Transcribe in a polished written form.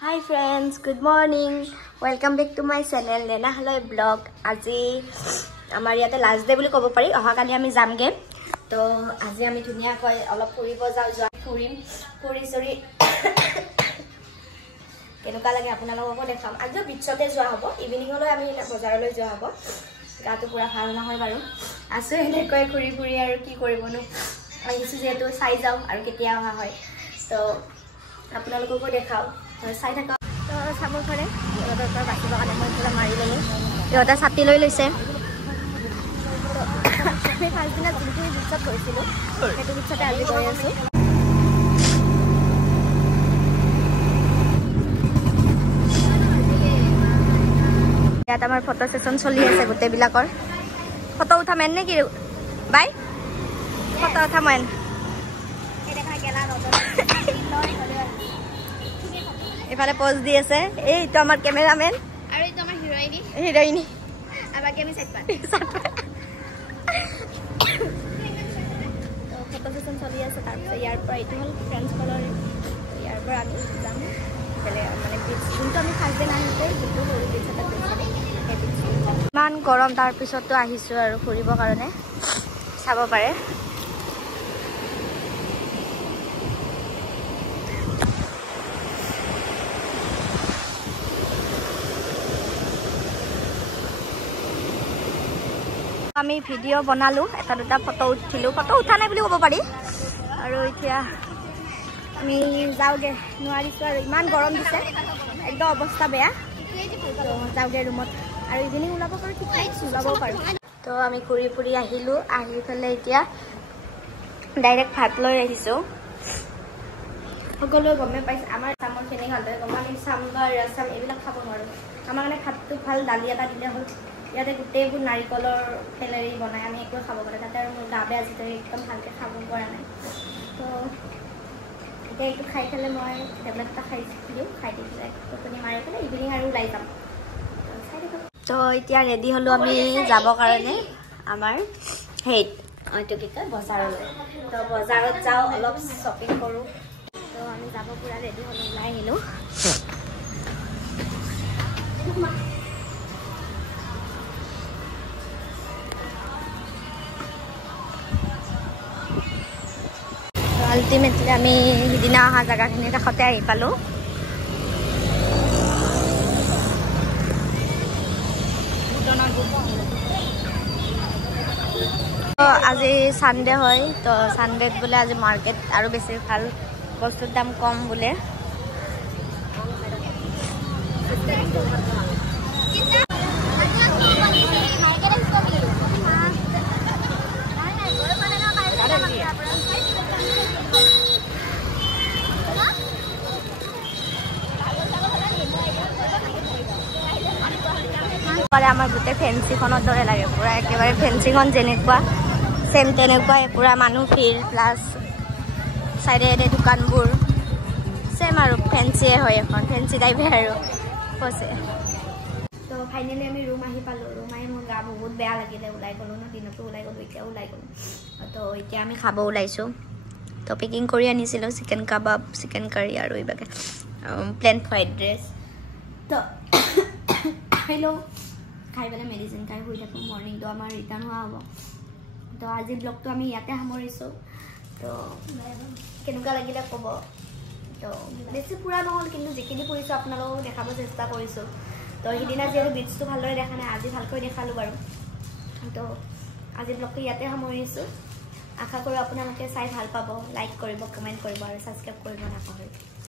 Hi friends, good morning. Welcome back to my channel Nena Haloi Vlog. Aji amar yate last day boli kobo pari. Aha kali ami jamge. To aji ami dhuniya koi olop furibo jao joa furim. Furi sori. Kenuka lage apnalogoko dekham. Aji bichote joa hobo. Evening holo ami bazaroloi joa hobo. Gato pura bhal nohoy baru. Asu ene koi furi furi aru ki koribonu. Ahisu jehetu sai jao aru ketia oha hoy. To apnalogoko dekhao. চাই থাকা তো সামর ঘরে ইহঁতৰ বাকিব কাৰণে মই পুৰা মাৰি ললো ইহঁতে ছাতি লৈ লৈছে আমি পাঁচদিনা যোনখিনি বিশ্বত কৰিছিলোঁ সেইটো বিশ্বতে আজি গৈ আছোঁ ইয়াত আমাৰ ফটো সেশন চলি আছে গোটেইবিলাকৰ ফটো উঠাম এনে কি বাই ফটো উঠাম এন এফালে পোজ দি আছে এই তো আমার ক্যামেরাম্যান আর এই তো আমার হিরোইনি আর বাকি আমি সাইড পার তো ফটো সেশন চলি আছে তারপর ইয়ার পর এটা হল ফ্রেন্ডস কলর ইয়ার পর আমি যাম তাহলে মানে বিচ কিন্তু আমি ফার্স্ট দিন আহিছে কিন্তু সৰু বিচ এটা গৈছিলো ইমান গৰম তাৰ পিছতো আহিছো আৰু ফুৰিব কাৰণে চাব পাৰে আমি ভিডিও বনালো এটা দুটা ফটো উঠিলো ফটো উঠা নাই বুলি ক'ব পাৰি আৰু এতিয়া আমি যাওগে নোৱাৰিছো আৰু ইমান গৰম দিছে একদম অৱস্থা বেয়া তো যাওগে ৰুমত আৰু ইভিনিং ওলাব পাৰো ঠিক ওলাব পাৰো তো আমি ঘূৰি ফুৰি আহিলো আহি পেলাই এতিয়া ডাইৰেক্ট ভাত লৈ আহিছো সকলোৱে গমে পাইছে আমাৰ চামৰ খিনি খালে গম আমি চাম্বাৰ ৰসম এইবিলাক খাব নোৱাৰো আমাৰ কাৰণে ভাতটো ভাল দালি এটা দিলে হ'ল ইয়াতে গোটেইবোৰ নাৰিকলৰ ফেলেৰি বনাই আমি একো খাব পাৰে তাতে আৰু মোৰ গা বেয়া আজি একদম ভালকৈ খাব পৰা নাই তো এতিয়া এইটো খাই পেলাই মই টেবলেট এটা খাইছিলোঁ খাই দি পেলাই টোপনি মাৰি পেলাই ইভিনিং আৰু ওলাই যাম তো এতিয়া ৰেডি হ'লোঁ আমি যাবৰ কাৰণে আমাৰ হেৰিত এইটো কি কয় বজাৰলৈ তো বজাৰত যাওঁ অলপ শ্বপিং কৰোঁ তো আমি যাব পুৰা ৰেডি হ'লোঁ ওলাই আহিলোঁ আলটিমেটলি আমি সিদিনা অহা জেগাখিনিৰ কাষতে আহি পালোঁ আজি সানডে হয় তো সানডেত বোলে আজি মাৰ্কেট আৰু বেছি ভাল বস্তুৰ দাম কম বোলে আমাৰ গোটেই ফেঞ্চিখনৰ দৰে লাগে পুৰা একেবাৰে ফেঞ্চিখন যেনেকুৱা সেম তেনেকুৱাই পুৰা মানুহ ভিৰ প্লাছ চাইডে দোকানবোৰ সেম আৰু ফেঞ্চিয়ে হয় এখন ফেঞ্চি টাইপে আৰু কৈছে তো ফাইনেলি আমি ৰুম আহি পালোঁ ৰুম আহি মোৰ গা বহুত বেয়া লাগিলে ওলাই গ'লোঁ ন দিনতো ওলাই গ'লোঁ এতিয়া ওলাই গ'লোঁ তো এতিয়া আমি খাব ওলাইছোঁ তো পেকিং কৰি আনিছিলোঁ চিকেন কাবাব চিকেন কাৰী আৰু এইভাগে প্লেন ফ্ৰাইড ৰাইচ তো খাই লওঁ খাই পেলাই মেডিচিন খাই শুই থাকোঁ মৰ্ণিংটো আমাৰ ৰিটাৰ্ণ হোৱা হ'ব তো আজি ব্লগটো আমি ইয়াতে সামৰিছোঁ তো কেনেকুৱা লাগিলে ক'ব তো বেছি ফুৰা নহ'ল কিন্তু যিখিনি ফুৰিছোঁ আপোনালোকক দেখাব চেষ্টা কৰিছোঁ তো সিদিনা যিহেতু বিচটো ভালদৰে দেখা নাই আজি ভালকৈ দেখালোঁ বাৰু তো আজি ব্লগটো ইয়াতে সামৰিছোঁ আশা কৰোঁ আপোনালোকে চাই ভাল পাব লাইক কৰিব কমেণ্ট কৰিব আৰু ছাবস্ক্ৰাইব কৰিব নাপাহৰিব